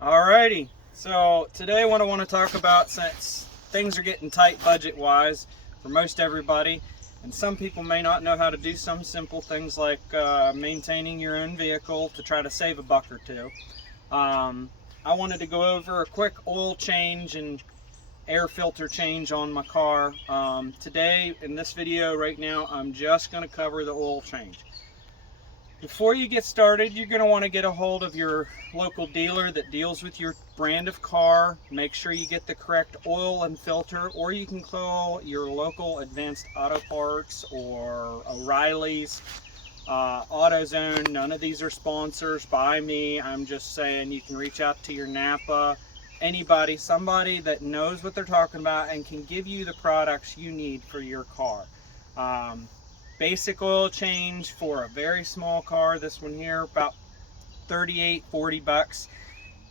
Alrighty, so today what I want to talk about, since things are getting tight budget-wise for most everybody, and some people may not know how to do some simple things like maintaining your own vehicle to try to save a buck or two. I wanted to go over a quick oil change and air filter change on my car. Today, in this video right now, I'm just going to cover the oil change. Before you get started, you're going to want to get a hold of your local dealer that deals with your brand of car. Make sure you get the correct oil and filter, or you can call your local Advanced Auto Parts or O'Reilly's, AutoZone. None of these are sponsors by me. I'm just saying you can reach out to your Napa, anybody, somebody that knows what they're talking about and can give you the products you need for your car. Basic oil change for a very small car, this one here, about 38-40 bucks,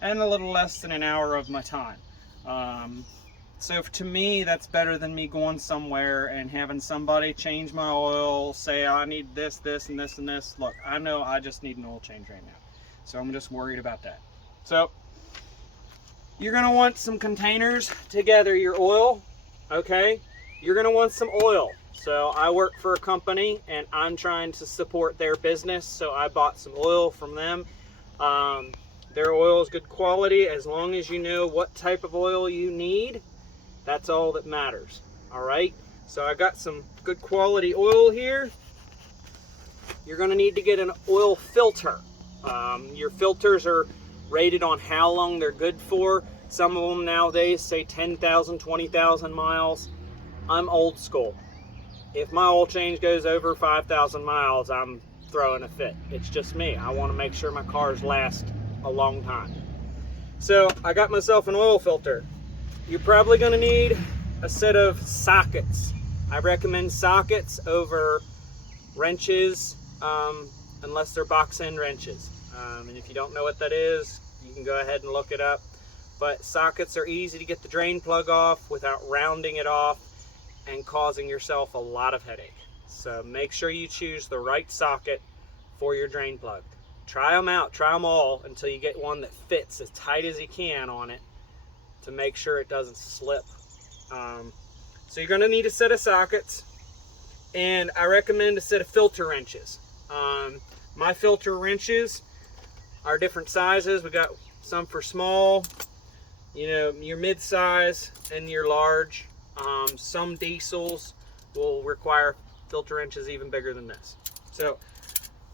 and a little less than an hour of my time. So to me, that's better than me going somewhere and having somebody change my oil, say I need this, this, and this, and this. Look, I know I just need an oil change right now, so I'm just worried about that. So you're gonna want some containers to gather your oil, okay? You're gonna want some oil. So I work for a company and I'm trying to support their business, so I bought some oil from them. Their oil is good quality. As long as you know what type of oil you need, that's all that matters. All right, so I got some good quality oil here. You're going to need to get an oil filter. Your filters are rated on how long they're good for. Some of them nowadays say 10,000, 20,000 miles. I'm old school. If my oil change goes over 5,000 miles, I'm throwing a fit. It's just me. I want to make sure my cars last a long time. So I got myself an oil filter. You're probably going to need a set of sockets. I recommend sockets over wrenches, unless they're box end wrenches. And if you don't know what that is, you can go ahead and look it up. But sockets are easy to get the drain plug off without rounding it off and causing yourself a lot of headache. So make sure you choose the right socket for your drain plug. Try them out, try them all until you get one that fits as tight as you can on it to make sure it doesn't slip. So you're going to need a set of sockets, and I recommend a set of filter wrenches. My filter wrenches are different sizes. We got some for small, your mid-size and your large. Some diesels will require filter wrenches even bigger than this. So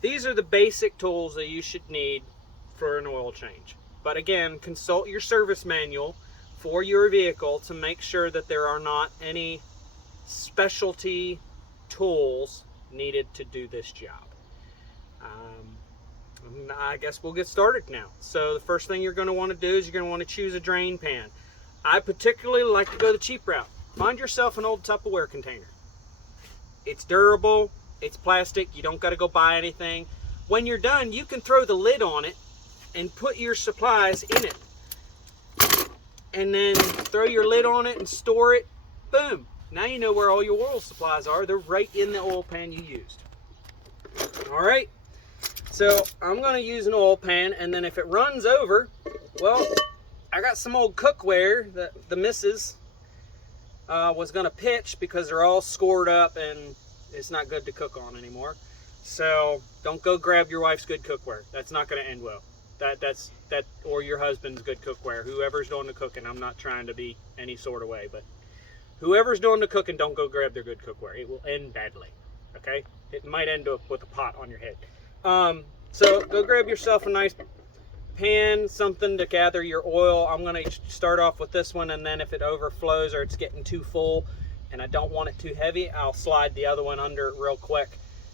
these are the basic tools that you should need for an oil change. But again, consult your service manual for your vehicle to make sure that there are not any specialty tools needed to do this job. I guess we'll get started now. So the first thing you're going to want to do is you're going to want to choose a drain pan. I particularly like to go the cheap route. Find yourself an old Tupperware container. It's durable, it's plastic, you don't got to go buy anything. When you're done, you can throw the lid on it and put your supplies in it. And then throw your lid on it and store it. Boom. Now you know where all your oil supplies are. They're right in the oil pan you used. All right. So I'm going to use an oil pan, and then if it runs over, well, I got some old cookware that the missus was going to pitch because they're all scored up and it's not good to cook on anymore. So don't go grab your wife's good cookware. That's not going to end well. That or your husband's good cookware. Whoever's doing the cooking. I'm not trying to be any sort of way, but whoever's doing the cooking, don't go grab their good cookware. It will end badly. Okay? It might end up with a pot on your head. So go grab yourself a nice pan, something to gather your oil. I'm going to start off with this one, and then if it overflows or it's getting too full and I don't want it too heavy, I'll slide the other one under it real quick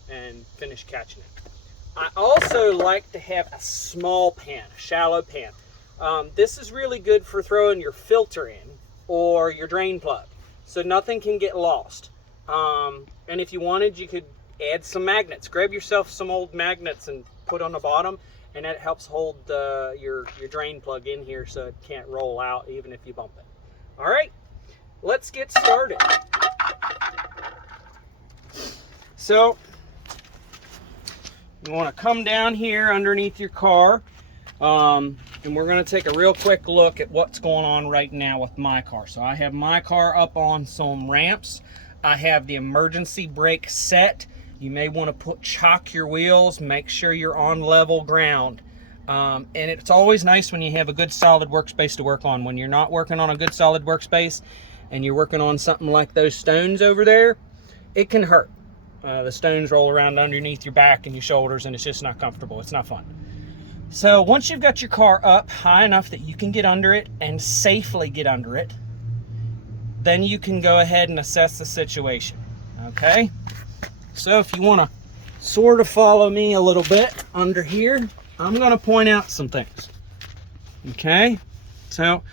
and finish catching it. I also like to have a small pan, a shallow pan. This is really good for throwing your filter in or your drain plug, so nothing can get lost. And if you wanted, you could add some magnets. Grab yourself some old magnets and put on the bottom, and that helps hold your drain plug in here so it can't roll out even if you bump it. All right, let's get started. So you want to come down here underneath your car And we're going to take a real quick look at what's going on right now with my car. So I have my car up on some ramps. I have the emergency brake set. You may want to chock your wheels, make sure you're on level ground. And it's always nice when you have a good solid workspace to work on. When you're not working on a good solid workspace and you're working on something like those stones over there, it can hurt. The stones roll around underneath your back and your shoulders, and it's just not comfortable. It's not fun. So once you've got your car up high enough that you can get under it and safely get under it, then you can go ahead and assess the situation, okay? So if you want to sort of follow me a little bit under here, I'm going to point out some things, okay? So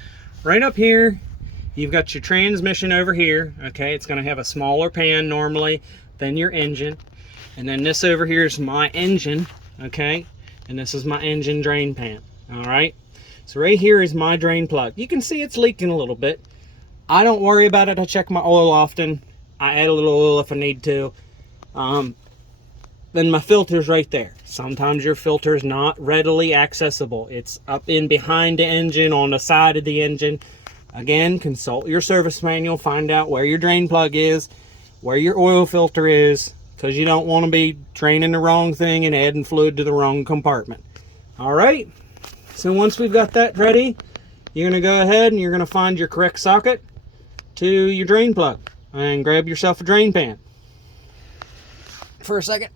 right up here, you've got your transmission over here, okay? It's going to have a smaller pan normally than your engine. And then this over here is my engine, okay? And this is my engine drain pan, all right? So right here is my drain plug. You can see it's leaking a little bit. I don't worry about it. I check my oil often. I add a little oil if I need to. Then my filter's right there. Sometimes your filter is not readily accessible. It's up in behind the engine, on the side of the engine. Again, consult your service manual. Find out where your drain plug is, where your oil filter is, because you don't want to be draining the wrong thing and adding fluid to the wrong compartment. All right, so once we've got that ready, you're going to go ahead and you're going to find your correct socket to your drain plug and grab yourself a drain pan. For a second.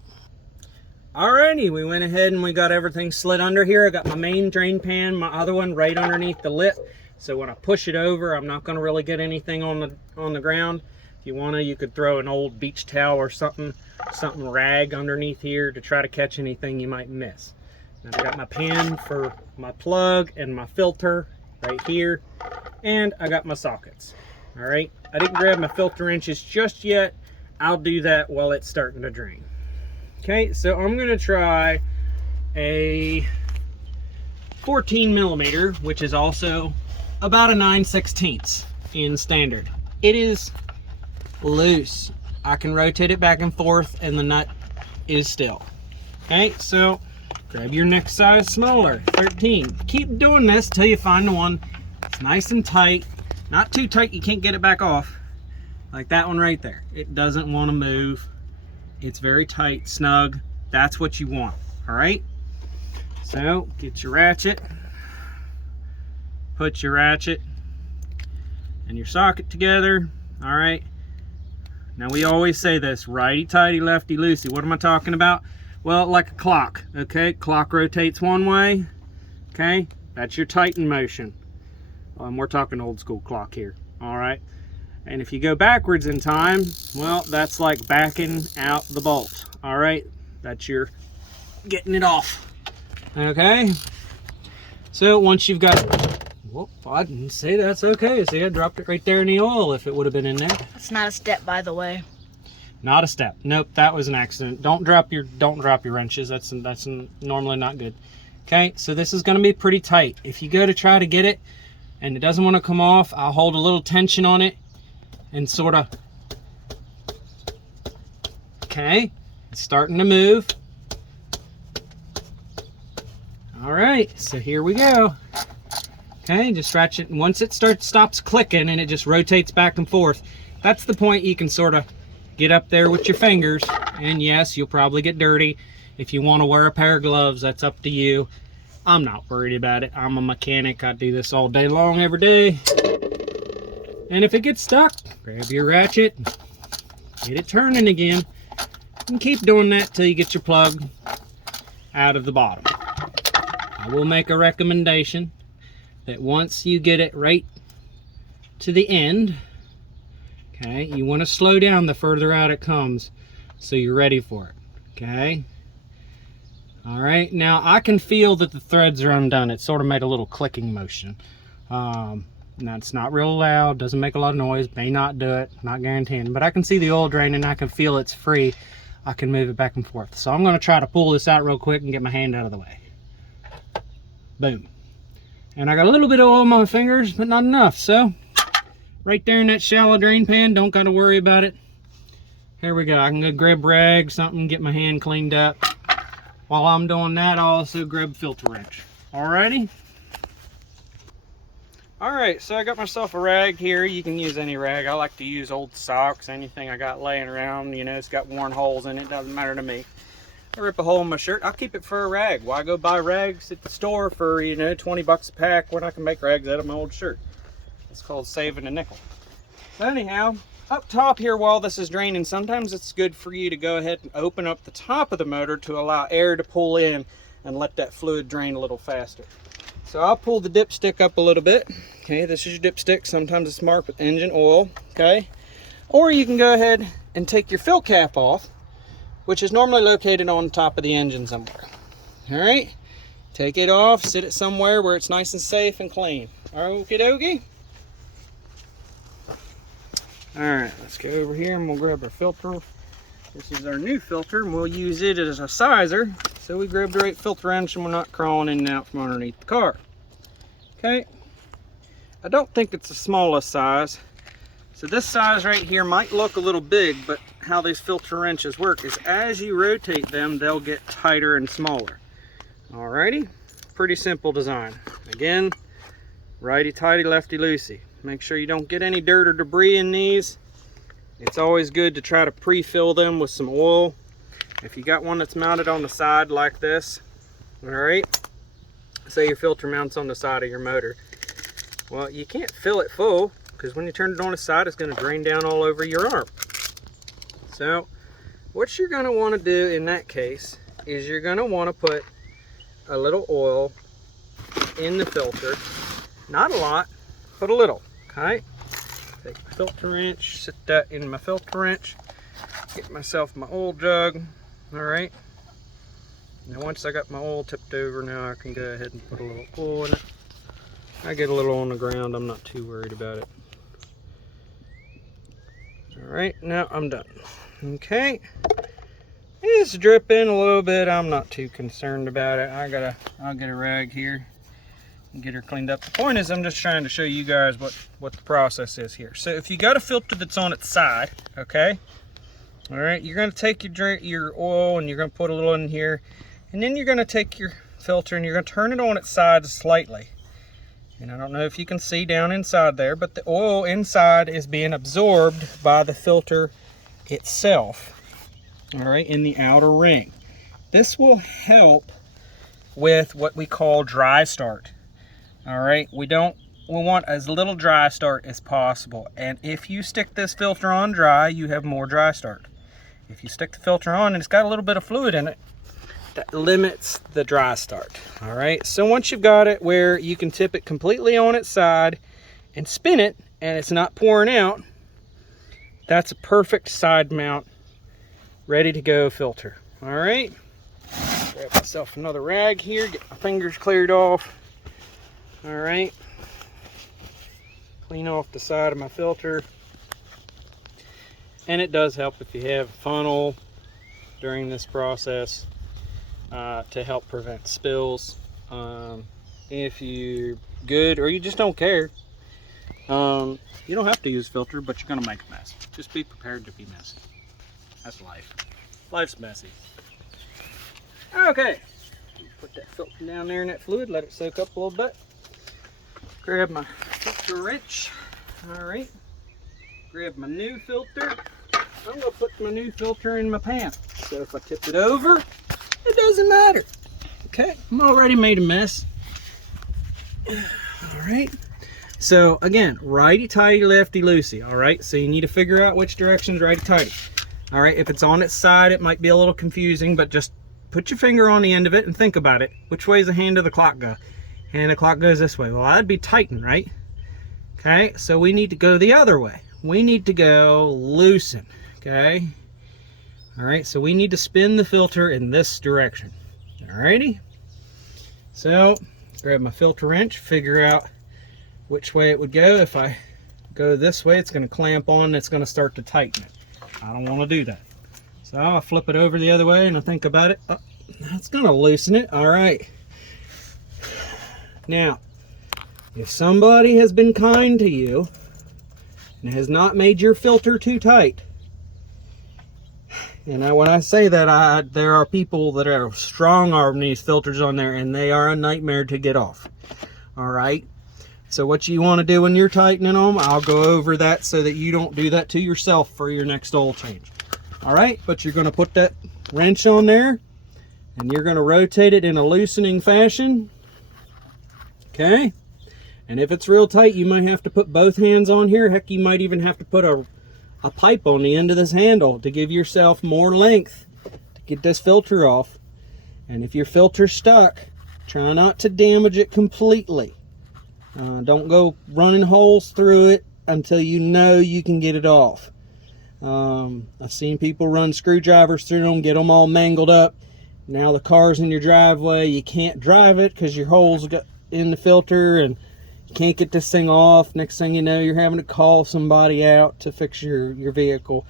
Alrighty, we went ahead and we got everything slid under here. I got my main drain pan, my other one right underneath the lip. So when I push it over, I'm not going to really get anything on the ground. If you want to, you could throw an old beach towel or something rag underneath here to try to catch anything you might miss. And I got my pan for my plug and my filter right here, and I got my sockets. All right, I didn't grab my filter wrenches just yet. I'll do that while it's starting to drain. Okay, so I'm gonna try a 14 millimeter, which is also about a 9/16 in standard. It is loose. I can rotate it back and forth and the nut is still. Okay, so grab your next size smaller, 13. Keep doing this till you find the one that's nice and tight. Not too tight you can't get it back off. Like that one right there. It doesn't want to move. It's very tight, snug. That's what you want, all right? So get your ratchet. Put your ratchet and your socket together, all right? Now we always say this, righty-tighty, lefty-loosey. What am I talking about? Well, like a clock, okay? Clock rotates one way, okay? That's your Titan motion. We're talking old school clock here, all right? And if you go backwards in time, well, that's like backing out the bolt, all right? That's your getting it off, okay? So once you've got, whoop, I didn't say that's okay. See, I dropped it right there in the oil if it would have been in there. It's not a step, by the way. Not a step. Nope, that was an accident. Don't drop your wrenches. That's normally not good. Okay, so this is going to be pretty tight. If you go to try to get it and it doesn't want to come off, I'll hold a little tension on it and sort of. Okay, it's starting to move. All right, so here we go. Okay, just ratchet. Once it stops clicking and it just rotates back and forth, that's the point you can sort of get up there with your fingers. And yes, you'll probably get dirty. If you want to wear a pair of gloves, that's up to you. I'm not worried about it. I'm a mechanic. I do this all day long, every day. And if it gets stuck, grab your ratchet, get it turning again, and keep doing that till you get your plug out of the bottom. I will make a recommendation that once you get it right to the end, okay, you want to slow down the further out it comes so you're ready for it, okay? All right, now I can feel that the threads are undone. It sort of made a little clicking motion. Now it's not real loud, doesn't make a lot of noise, may not do it, not guaranteeing, but I can see the oil draining, I can feel it's free. I can move it back and forth. So I'm gonna try to pull this out real quick and get my hand out of the way. Boom. And I got a little bit of oil on my fingers, but not enough. So right there in that shallow drain pan, don't got to worry about it. Here we go. I can go grab rag, something, get my hand cleaned up. While I'm doing that, I'll also grab a filter wrench. Alrighty. Alright, so I got myself a rag here. You can use any rag. I like to use old socks, anything I got laying around. You know, it's got worn holes in it. Doesn't matter to me. I rip a hole in my shirt, I'll keep it for a rag. Why go buy rags at the store for, you know, 20 bucks a pack when I can make rags out of my old shirt? It's called saving a nickel. But anyhow, up top here while this is draining, sometimes it's good for you to go ahead and open up the top of the motor to allow air to pull in and let that fluid drain a little faster. So I'll pull the dipstick up a little bit. Okay, this is your dipstick. Sometimes it's marked with engine oil, okay? Or you can go ahead and take your fill cap off, which is normally located on top of the engine somewhere. All right, take it off, sit it somewhere where it's nice and safe and clean. Okie dokie. All right, let's go over here and we'll grab our filter. This is our new filter and we'll use it as a sizer. So we grab the right filter wrench and we're not crawling in and out from underneath the car. Okay, I don't think it's the smallest size. So this size right here might look a little big, but how these filter wrenches work is as you rotate them, they'll get tighter and smaller. Alrighty, pretty simple design. Again, righty-tighty, lefty-loosey. Make sure you don't get any dirt or debris in these. It's always good to try to pre-fill them with some oil. If you got one that's mounted on the side like this, alright, say your filter mounts on the side of your motor, well, you can't fill it full because when you turn it on the side, it's going to drain down all over your arm. So what you're going to want to do in that case is you're going to want to put a little oil in the filter. Not a lot, but a little. Okay, take my filter wrench, sit that in my filter wrench, get myself my oil jug. All right, now once I got my oil tipped over, now I can go ahead and put a little oil in it. I get a little on the ground, I'm not too worried about it. All right, now I'm done. Okay, it's dripping a little bit. I'm not too concerned about it. I'll get a rag here and get her cleaned up. The point is, I'm just trying to show you guys what the process is here. So if you got a filter that's on its side, okay, all right, you're going to take your oil and you're going to put a little in here, and then you're going to take your filter and you're going to turn it on its side slightly. And I don't know if you can see down inside there, but the oil inside is being absorbed by the filter itself, all right, in the outer ring. This will help with what we call dry start. All right, we want as little dry start as possible. And if you stick this filter on dry, you have more dry start. If you stick the filter on and it's got a little bit of fluid in it, that limits the dry start. All right, so once you've got it where you can tip it completely on its side and spin it and it's not pouring out, that's a perfect side mount, ready to go filter. All right, grab myself another rag here, get my fingers cleared off. All right, clean off the side of my filter. And it does help if you have a funnel during this process to help prevent spills. If you're good or you just don't care, you don't have to use filter, but you're gonna make a mess. Just be prepared to be messy. That's life. Life's messy. Okay, put that filter down there in that fluid, let it soak up a little bit. Grab my filter wrench. All right, grab my new filter. I'm gonna put my new filter in my pan. So if I tip it over, it doesn't matter. Okay, I'm already made a mess. All right, so again, righty-tighty, lefty-loosey. All right, so you need to figure out which direction is righty-tighty. All right, if it's on its side, it might be a little confusing, but just put your finger on the end of it and think about it. Which way does the hand of the clock go? And the clock goes this way. Well, that'd be tighten, right? Okay, so we need to go the other way. We need to go loosen, okay? All right, so we need to spin the filter in this direction. Alrighty, so grab my filter wrench, figure out which way it would go. If I go this way, it's gonna clamp on and it's gonna start to tighten it. I don't wanna do that. So I'll flip it over the other way and I think about it. Oh, that's gonna loosen it, all right. Now, if somebody has been kind to you and has not made your filter too tight, And when I say that, there are people that are strong-arming these filters on there, and they are a nightmare to get off. All right. So what you want to do when you're tightening them, I'll go over that so that you don't do that to yourself for your next oil change. All right. But you're going to put that wrench on there, and you're going to rotate it in a loosening fashion. Okay. And if it's real tight, you might have to put both hands on here. Heck, you might even have to put a pipe on the end of this handle to give yourself more length to get this filter off. And if your filter's stuck, try not to damage it completely. Don't go running holes through it until you know you can get it off. I've seen people run screwdrivers through them, get them all mangled up. Now the car's in your driveway, you can't drive it because your holes got in the filter and you can't get this thing off. Next thing you know, you're having to call somebody out to fix your vehicle.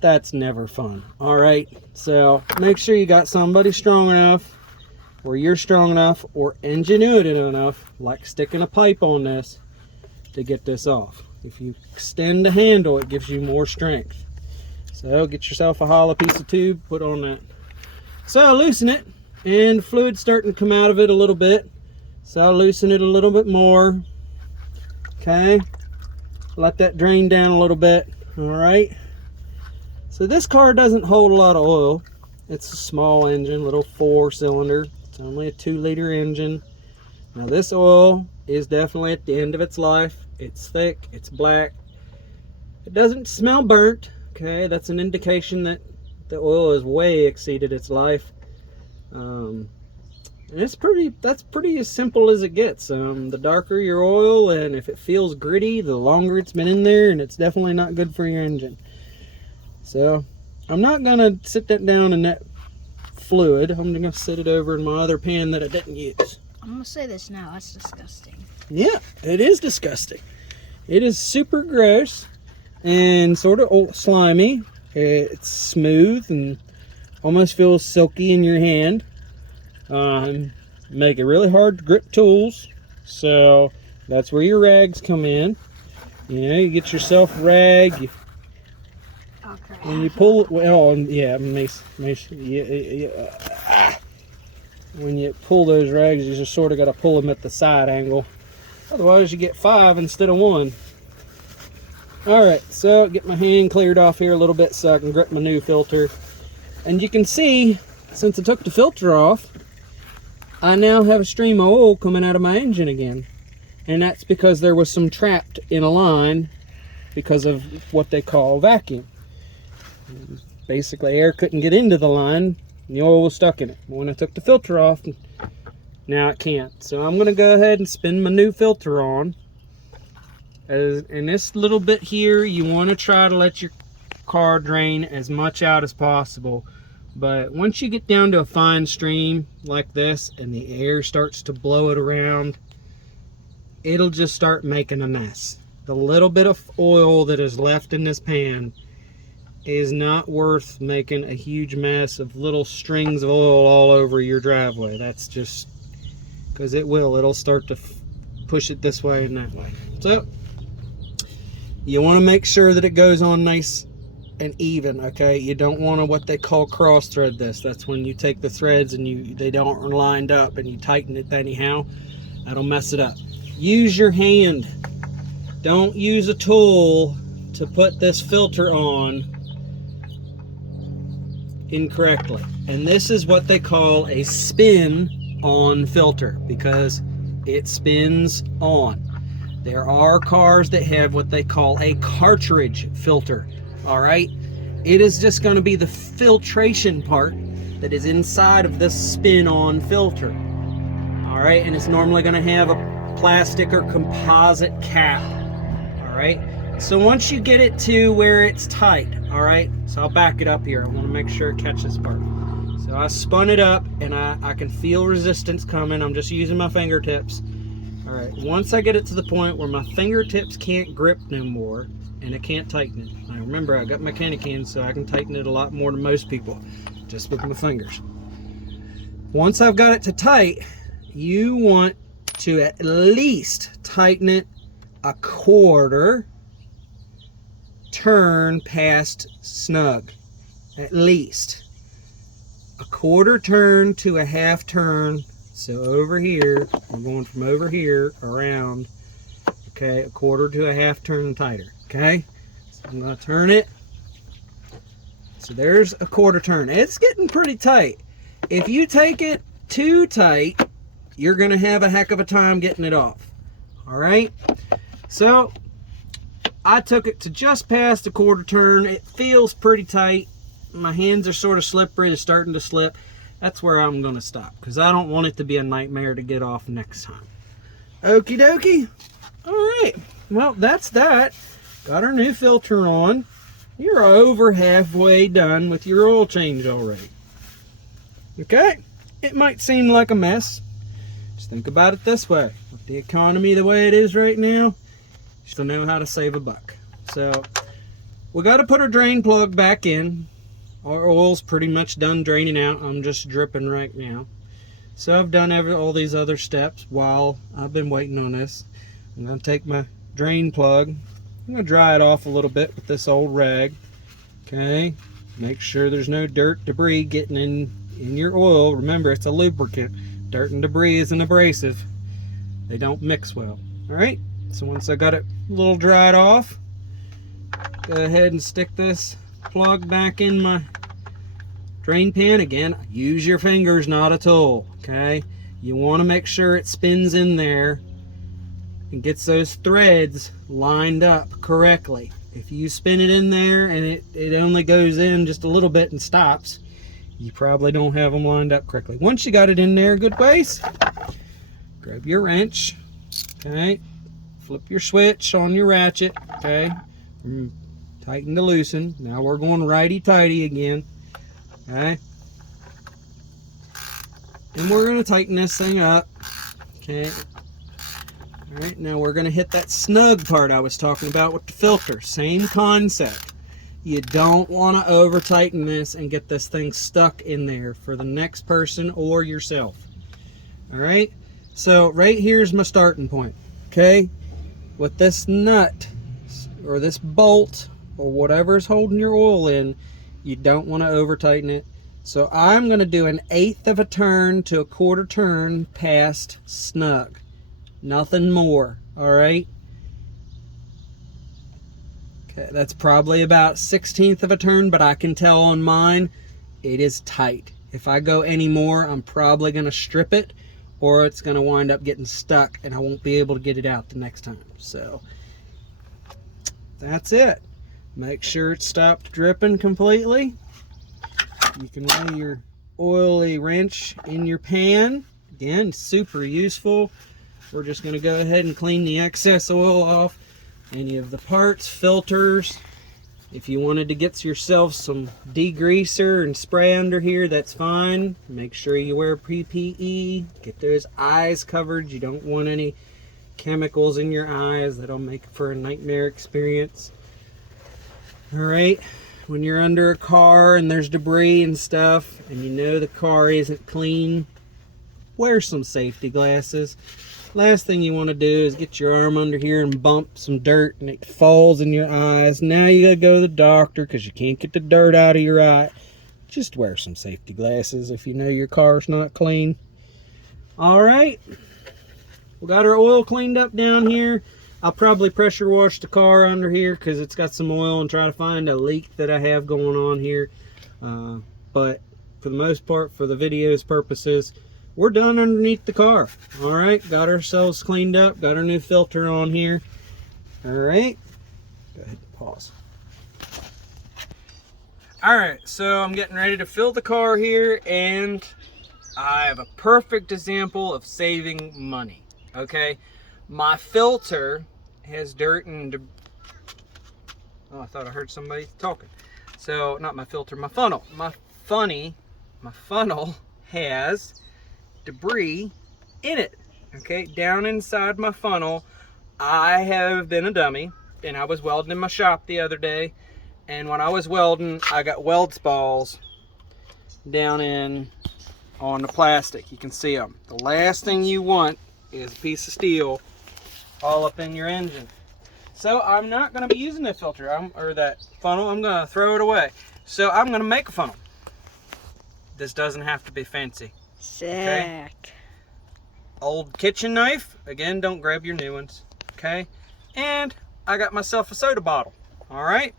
That's never fun. All right, so make sure you got somebody strong enough, or you're strong enough, or ingenuity enough, like sticking a pipe on this, to get this off. If you extend the handle, it gives you more strength. So get yourself a hollow piece of tube, put on that. So loosen it, and fluid's starting to come out of it a little bit. So I'll loosen it a little bit more. Okay, let that drain down a little bit. All right, so this car doesn't hold a lot of oil. It's a small engine, little 4-cylinder. It's only a 2-liter engine. Now this oil is definitely at the end of its life. It's thick, it's black. It doesn't smell burnt. Okay, that's an indication that the oil has way exceeded its life. And that's pretty as simple as it gets. The darker your oil, and if it feels gritty, the longer it's been in there, and it's definitely not good for your engine. So I'm not gonna sit that down in that fluid. I'm gonna sit it over in my other pan that I didn't use. I'm gonna say this now, that's disgusting. Yeah, it is disgusting. It is super gross and sort of slimy. It's smooth and almost feels silky in your hand. Make it really hard to grip tools, so that's where your rags come in. You know, you get yourself a rag, and you pull it. Well, yeah, when you pull those rags, you just sort of got to pull them at the side angle. Otherwise, you get 5 instead of 1. All right, so get my hand cleared off here a little bit so I can grip my new filter. And you can see, since I took the filter off, I now have a stream of oil coming out of my engine again. And that's because there was some trapped in a line because of what they call vacuum. Basically, air couldn't get into the line, and the oil was stuck in it. When I took the filter off, now it can't. So I'm going to go ahead and spin my new filter on. In this little bit here, you want to try to let your car drain as much out as possible. But once you get down to a fine stream like this and the air starts to blow it around, it'll just start making a mess. The little bit of oil that is left in this pan is not worth making a huge mess of little strings of oil all over your driveway. That's just because it'll start to push it this way and that way. So you want to make sure that it goes on nice and even. Okay, you don't want to what they call cross thread this. That's when you take the threads and they don't lined up and you tighten it anyhow. That'll mess it up. Use your hand. Don't use a tool to put this filter on incorrectly. And this is what they call a spin on filter, because it spins on. There are cars that have what they call a cartridge filter. All right, it is just going to be the filtration part that is inside of this spin-on filter. All right, and it's normally going to have a plastic or composite cap. All right, so once you get it to where it's tight, all right, so I'll back it up here. I want to make sure it catches part. So I spun it up, and I can feel resistance coming. I'm just using my fingertips. All right, once I get it to the point where my fingertips can't grip no more, and I can't tighten it. Now remember, I got mechanic hands, so I can tighten it a lot more than most people, just with my fingers. Once I've got it to tight, you want to at least tighten it a quarter turn past snug. at least a quarter turn to a half turn. So over here, we're going from over here around, okay, a quarter to a half turn tighter, okay? So I'm gonna turn it. So there's a quarter turn. It's getting pretty tight. If you take it too tight, you're gonna have a heck of a time getting it off, all right? So I took it to just past a quarter turn. It feels pretty tight. My hands are sort of slippery. They're starting to slip. That's where I'm gonna stop because I don't want it to be a nightmare to get off next time. Okie dokie. All right, well, that's that. Got our new filter on. You're over halfway done with your oil change already. Okay, it might seem like a mess. Just think about it this way. With the economy the way it is right now, you still know how to save a buck. So we got to put our drain plug back in. Our oil's pretty much done draining out. I'm just dripping right now. So I've done all these other steps while I've been waiting on this. I'm going to take my drain plug. I'm going to dry it off a little bit with this old rag. Okay, make sure there's no dirt, debris getting in your oil. Remember, it's a lubricant. Dirt and debris is an abrasive. They don't mix well. All right, so once I got it a little dried off, go ahead and stick this plug back in my drain pan. Again, use your fingers, not a tool, okay? You want to make sure it spins in there and gets those threads lined up correctly. If you spin it in there and it only goes in just a little bit and stops, you probably don't have them lined up correctly. Once you got it in there a good ways, grab your wrench, okay? Flip your switch on your ratchet, okay? Tighten to loosen. Now we're going righty-tighty again, okay? And we're going to tighten this thing up, okay? All right, now we're going to hit that snug part I was talking about with the filter. Same concept. You don't want to over tighten this and get this thing stuck in there for the next person or yourself. All right, so right here's my starting point, okay? With this nut or this bolt or whatever's holding your oil in, you don't want to over tighten it. So I'm going to do an 1/8 of a turn to a quarter turn past snug. Nothing more, all right? Okay, that's probably about 1/16 of a turn, but I can tell on mine, it is tight. If I go any more, I'm probably gonna strip it or it's gonna wind up getting stuck and I won't be able to get it out the next time. So that's it. Make sure it stopped dripping completely. You can lay your oily wrench in your pan. Again, super useful. We're just going to go ahead and clean the excess oil off. Any of the parts, filters. If you wanted to get yourself some degreaser and spray under here, that's fine. Make sure you wear PPE. Get those eyes covered. You don't want any chemicals in your eyes. That'll make for a nightmare experience. All right. When you're under a car and there's debris and stuff and you know the car isn't clean, wear some safety glasses. Last thing you want to do is get your arm under here and bump some dirt and it falls in your eyes. Now you gotta go to the doctor because you can't get the dirt out of your eye. Just wear some safety glasses if you know your car's not clean. All right, we got our oil cleaned up down here. I'll probably pressure wash the car under here because it's got some oil and try to find a leak that I have going on here. But for the most part, for the video's purposes, we're done underneath the car. All right, got ourselves cleaned up, got our new filter on here. All right, go ahead and pause. All right, so I'm getting ready to fill the car here and I have a perfect example of saving money, okay? My filter has dirt and oh, I thought I heard somebody talking. So, not my filter, my funnel. My funnel has debris in it, okay? Down inside my funnel, I have been a dummy and I was welding in my shop the other day, and when I was welding, I got weld balls down in on the plastic. You can see them. The last thing you want is a piece of steel all up in your engine. So I'm not going to be using that filter or that funnel. I'm going to throw it away. So I'm gonna make a funnel. This doesn't have to be fancy. Sick. Okay. Old kitchen knife. Again, don't grab your new ones. Okay. And I got myself a soda bottle. All right.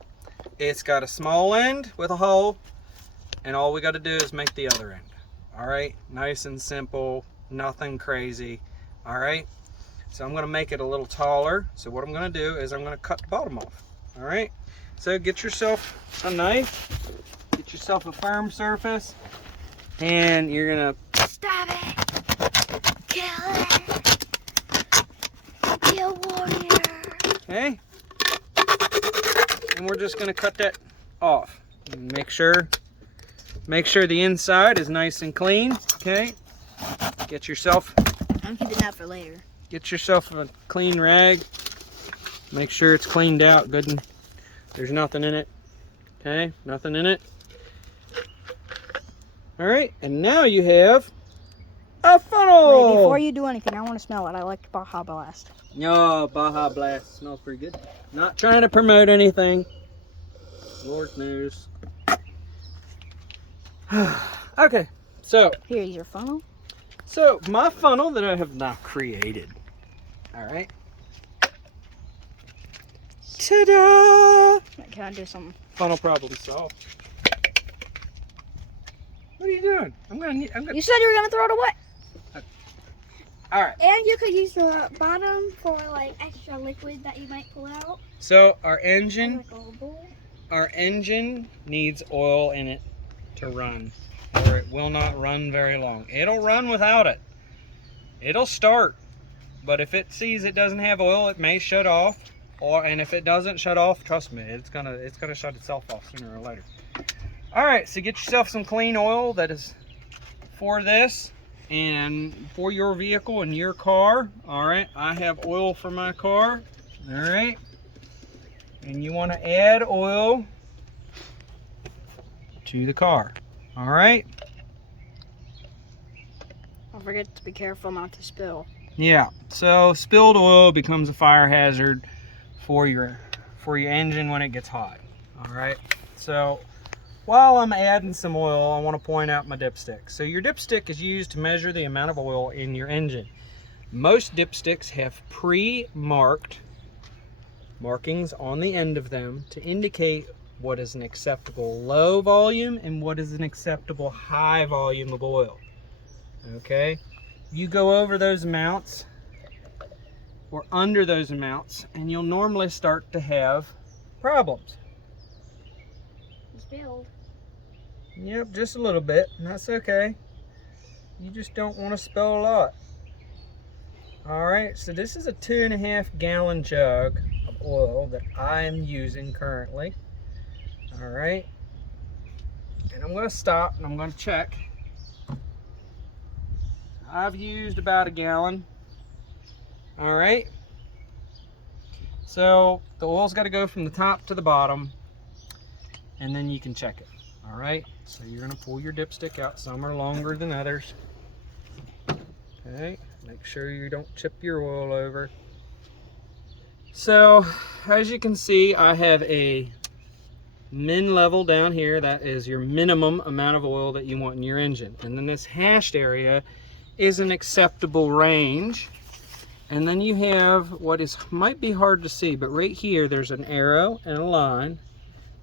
It's got a small end with a hole, and all we got to do is make the other end. All right. Nice and simple. Nothing crazy. All right. So I'm going to make it a little taller. So what I'm going to do is I'm going to cut the bottom off. All right. So get yourself a knife. Get yourself a firm surface, and you're going to Stab it. Kill it. Kill warrior. okay. And we're just going to cut that off. Make sure the inside is nice and clean. Okay. Get yourself I'm keeping that for later. Get yourself a clean rag. Make sure it's cleaned out good and there's nothing in it. Okay, nothing in it. All right, and now you have a funnel. Wait, before you do anything, I want to smell it. I like Baja Blast. Oh, Baja Blast smells pretty good. Not trying to promote anything. Lord knows. Okay, so Here's your funnel. So my funnel that I have now created. All right. Ta-da! Can I do something? Funnel problem solved. What are you doing? I'm gonna. You said you were gonna throw it away. All right. And you could use the bottom for like extra liquid that you might pull out. So our engine, Like a bowl. our engine needs oil in it to run, or it will not run very long. It'll run without it. It'll start, but if it sees it doesn't have oil, it may shut off. And if it doesn't shut off, trust me, it's gonna shut itself off sooner or later. All right, so get yourself some clean oil that is for this and for your vehicle and your car. All right, I have oil for my car. All right, and you want to add oil to the car. All right. Don't forget to be careful not to spill. Yeah. So spilled oil becomes a fire hazard for your engine when it gets hot. All right. So while I'm adding some oil, I want to point out my dipstick. So your dipstick is used to measure the amount of oil in your engine. Most dipsticks have pre-marked markings on the end of them to indicate what is an acceptable low volume and what is an acceptable high volume of oil. Okay, you go over those amounts or under those amounts and you'll normally start to have problems. Spilled. Yep, just a little bit, and that's okay. You just don't want to spill a lot. All right, so this is a 2.5 gallon jug of oil that I'm using currently. All right, and I'm going to stop and I'm going to check. I've used about 1 gallon. All right, so the oil's got to go from the top to the bottom, and then you can check it. All right, so you're going to pull your dipstick out. Some are longer than others. Okay, make sure you don't chip your oil over. So as you can see, I have a min level down here. That is your minimum amount of oil that you want in your engine. And then this hashed area is an acceptable range. And then you have what might be hard to see, but right here there's an arrow and a line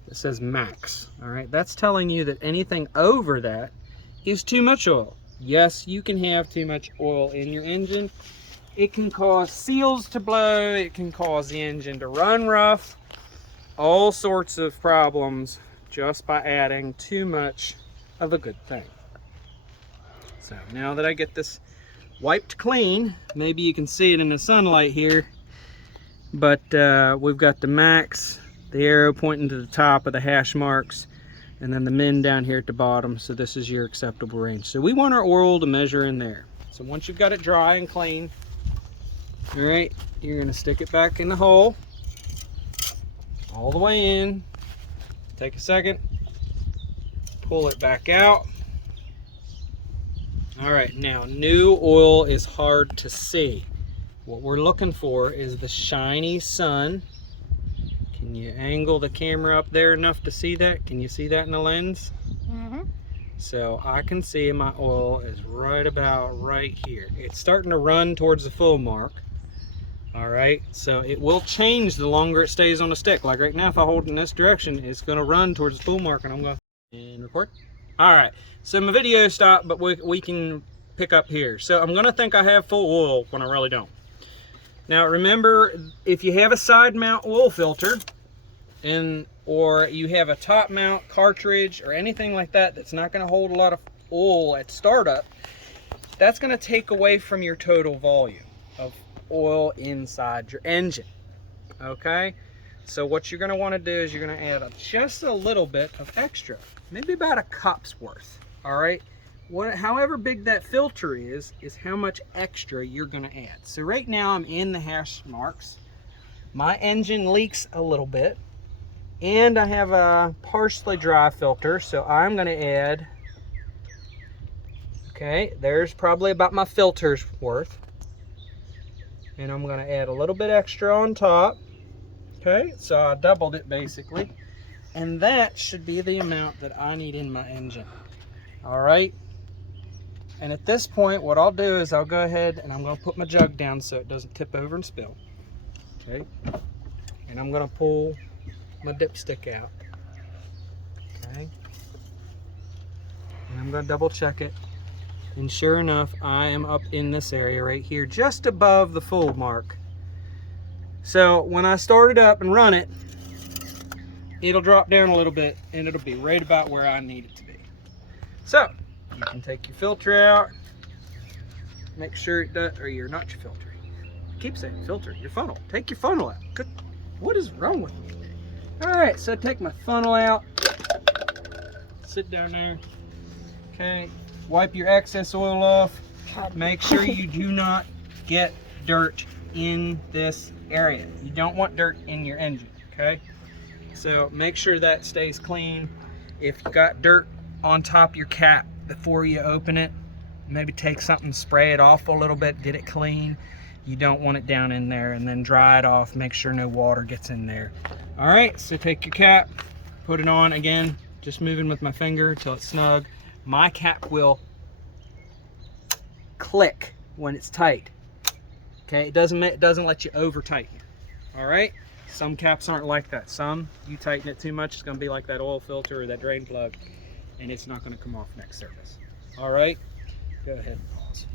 that says max. All right, that's telling you that anything over that is too much oil. Yes, you can have too much oil in your engine. It can cause seals to blow. It can cause the engine to run rough. All sorts of problems just by adding too much of a good thing. So now that I get this wiped clean, maybe you can see it in the sunlight here, but we've got the max, the arrow pointing to the top of the hash marks, and then the min down here at the bottom. So this is your acceptable range. So we want our oil to measure in there. So once you've got it dry and clean, all right, you're gonna stick it back in the hole all the way in. Take a second, pull it back out. All right, now new oil is hard to see. What we're looking for is the shiny sun Can you angle the camera up there enough to see that? Can you see that in the lens? Mm-hmm. So I can see my oil is right about right here. It's starting to run towards the full mark. All right, so it will change the longer it stays on the stick. Like right now, if I hold it in this direction, it's gonna run towards the full mark, and I'm going to record. All right, so my video stopped, but we can pick up here. So I'm gonna think I have full oil when I really don't. Now remember, if you have a side mount oil filter, or you have a top mount cartridge or anything like that that's not gonna hold a lot of oil at startup, that's gonna take away from your total volume of oil inside your engine. Okay, so what you're going to want to do is you're going to add just a little bit of extra, maybe about a cup's worth. All right, however big that filter is how much extra you're going to add. So right now I'm in the hash marks. My engine leaks a little bit, and I have a partially dry filter, so I'm going to add, okay, there's probably about my filter's worth. And I'm going to add a little bit extra on top. Okay, so I doubled it basically. And that should be the amount that I need in my engine. All right. And at this point, what I'll do is I'll go ahead and I'm going to put my jug down so it doesn't tip over and spill. Okay. And I'm going to pull my dipstick out. Okay. And I'm going to double check it. And sure enough, I am up in this area right here, just above the full mark. So when I start it up and run it, it'll drop down a little bit and it'll be right about where I need it to be. So you can take your filter out, make sure it does, or you're not your filter. Keep saying filter, your funnel. Take your funnel out. What is wrong with me? All right, so take my funnel out, sit down there, okay. Wipe your excess oil off. Make sure you do not get dirt in this area. You don't want dirt in your engine, okay? So make sure that stays clean. If you got dirt on top of your cap before you open it, maybe take something, spray it off a little bit, get it clean. You don't want it down in there, and then dry it off. Make sure no water gets in there. All right, so take your cap, put it on again, just moving with my finger until it's snug. My cap will click when it's tight. Okay, it doesn't let you over tighten. All right, some caps aren't like that. Some, you tighten it too much, it's going to be like that oil filter or that drain plug, and it's not going to come off next service. All right, go ahead and pause.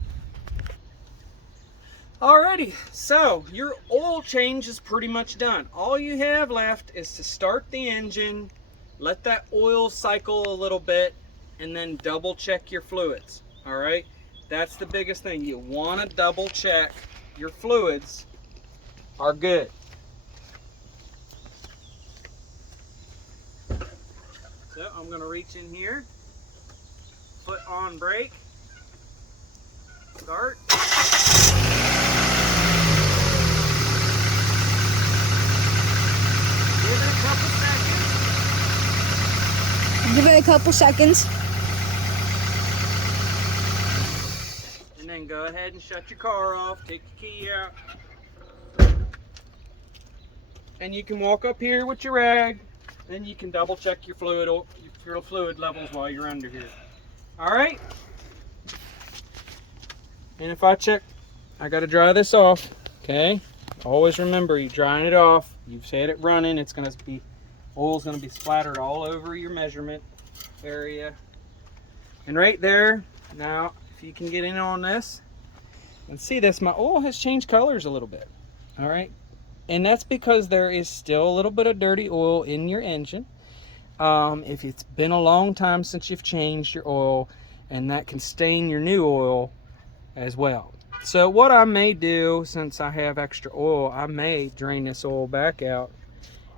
Alrighty, so your oil change is pretty much done. All you have left is to start the engine, let that oil cycle a little bit, and then double check your fluids. All right, that's the biggest thing. You want to double check your fluids are good. So I'm going to reach in here, foot on brake, start. Give it a couple seconds. And then go ahead and shut your car off, take the key out. And you can walk up here with your rag, then you can double check your fluid levels while you're under here. All right? And if I check, I got to dry this off, okay? Always remember, you're drying it off. You've had it running, it's going to be, oil's going to be splattered all over your measurement area. And right there, now if you can get in on this and see this, my oil has changed colors a little bit. All right, and that's because there is still a little bit of dirty oil in your engine. If it's been a long time since you've changed your oil, and that can stain your new oil as well. So what I may do, since I have extra oil, I may drain this oil back out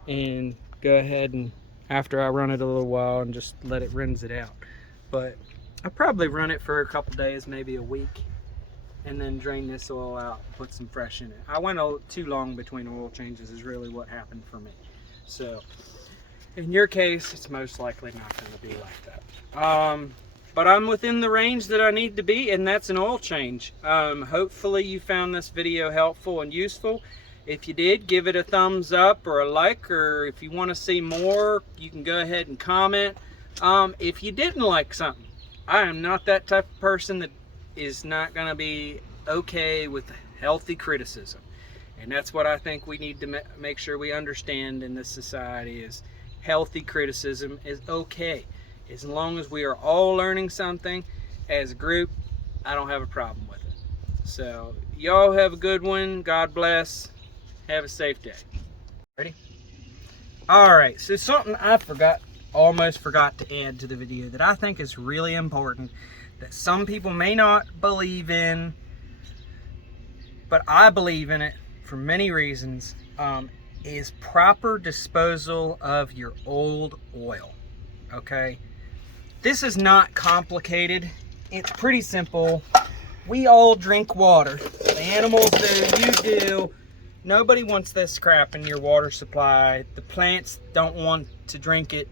and go ahead and, after I run it a little while, and just let it rinse it out. But I probably run it for a couple days, maybe a week, and then drain this oil out, put some fresh in it. I went too long between oil changes is really what happened for me. So in your case, it's most likely not going to be like that. But I'm within the range that I need to be, and that's an oil change. Hopefully you found this video helpful and useful. If you did, give it a thumbs up or a like, or if you want to see more, you can go ahead and comment. If you didn't like something, I am not that type of person that is not going to be okay with healthy criticism. And that's what I think we need to make sure we understand in this society is healthy criticism is okay. As long as we are all learning something as a group, I don't have a problem with it. So y'all have a good one. God bless. Have a safe day. Ready? All right, so something I almost forgot to add to the video that I think is really important that some people may not believe in, but I believe in it for many reasons, is proper disposal of your old oil. Okay, this is not complicated. It's pretty simple. We all drink water. The animals do, you do. Nobody wants this crap in your water supply. The plants don't want to drink it.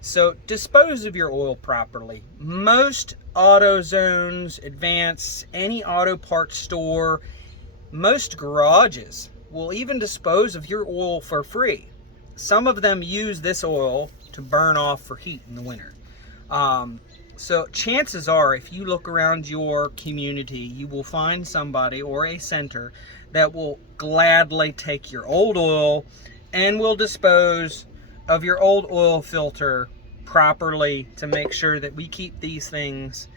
So dispose of your oil properly. Most AutoZones, Advance, any auto parts store, most garages will even dispose of your oil for free. Some of them use this oil to burn off for heat in the winter. So chances are, if you look around your community, you will find somebody or a center that will gladly take your old oil and will dispose of your old oil filter properly to make sure that we keep these things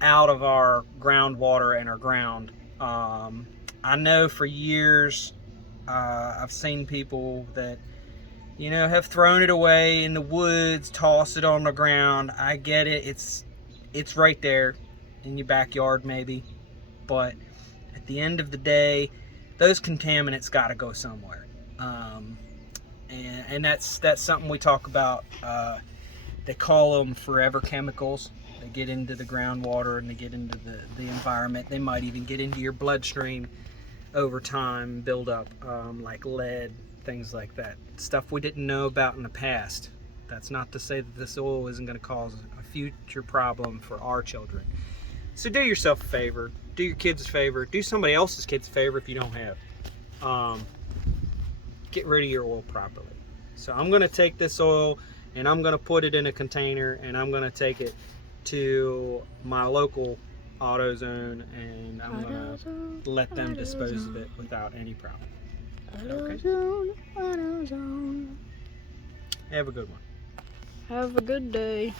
out of our groundwater and our ground. I know for years I've seen people that, you know, have thrown it away in the woods, toss it on the ground. I get it. It's right there in your backyard maybe. But at the end of the day, those contaminants got to go somewhere. And that's something we talk about. They call them forever chemicals. They get into the groundwater and they get into the environment. They might even get into your bloodstream over time, build up like lead, things like that. Stuff we didn't know about in the past. That's not to say that this oil isn't going to cause a future problem for our children. So do yourself a favor, do your kids a favor, do somebody else's kids a favor if you don't have. Get rid of your oil properly. So I'm going to take this oil and I'm going to put it in a container and I'm going to take it to my local AutoZone and I'm going to let them dispose of it without any problem. Okay? AutoZone. Have a good one. Have a good day.